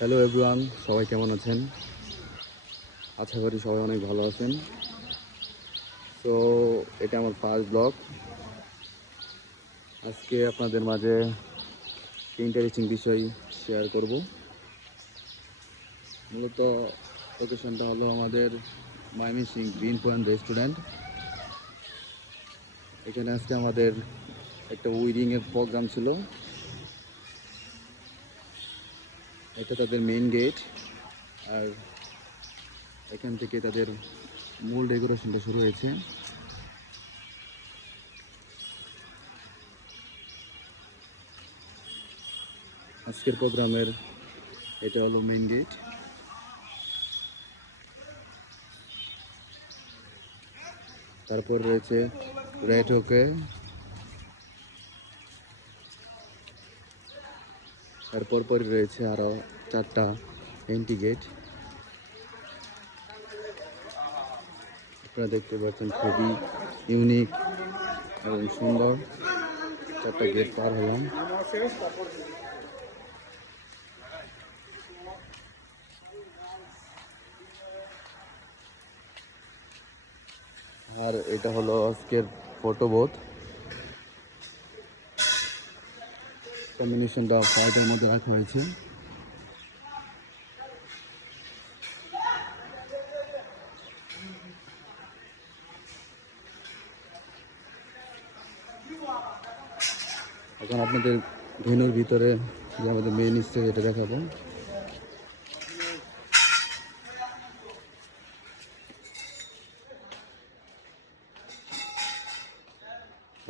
Hello everyone, সবাই কেমন আছেন? আশা করি সবাই অনেক ভালো আছেন। সো এটা আমার ফার্স্ট ব্লগ। আজকে আপনাদের মাঝে ইন্টারেস্টিং বিষয় শেয়ার করব। মূলত লোকেশনটা হলো আমাদের ময়মনসিংহ গ্রিন পয়েন্ট রেস্টুরেন্ট। এখানে আজকে আমাদের একটা উইডিংয়ের প্রোগ্রাম ছিল। এটা তাদের মেইন গেট, আর এখান থেকে তাদের মূল ডেকোরেশনটা শুরু হয়েছে। আজকের প্রোগ্রামের এটা হলো মেইন গেট। তারপর রয়েছে রেড ওকে, তারপর পরই রয়েছে আরও 4টা এন্ট্রি গেট। আপনারা দেখতে পাচ্ছেন খুবই ইউনিক এবং সুন্দর 4টা গেট পার হলাম। আর এটা হলো আজকের ফটো বোথ। কম্বিনেশনটা হোয়াইটের মধ্যে রাখা হয়েছে। এখন আপনাদের ভেন্যুর ভিতরে যে আমাদের মেইন স্টেজ এটা দেখাবো।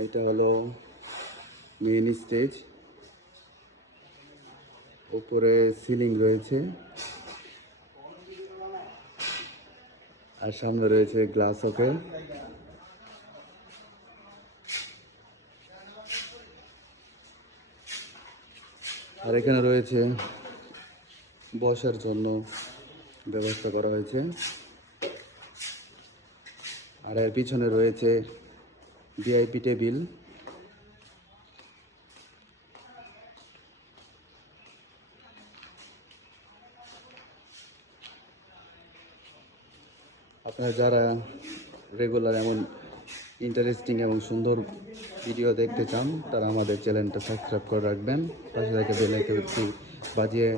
এটা হলো মেইন স্টেজ। উপরে সিলিং রয়েছে আর সামনে রয়েছে গ্লাস ওকে। আর এখানে রয়েছে বসার জন্য ব্যবস্থা করা হয়েছে। আর এর পিছনে রয়েছে ভিআইপি টেবিল। আপনারা যারা রেগুলার এমন ইন্টারেস্টিং এবং সুন্দর ভিডিও দেখতে চান তারা আমাদের চ্যানেলটা সাবস্ক্রাইব করে রাখবেন। পাশে থেকে বেল আইকনটি বাজিয়ে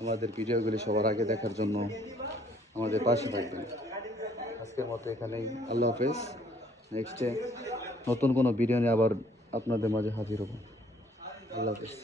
আমাদের ভিডিওগুলি সবার আগে দেখার জন্য আমাদের পাশে থাকবেন। আজকের মতো এখানেই, আল্লাহ হাফেজ। নেক্সটে নতুন কোনো ভিডিও নিয়ে আবার আপনাদের মাঝে হাজির হব। আল্লাহ হাফেজ।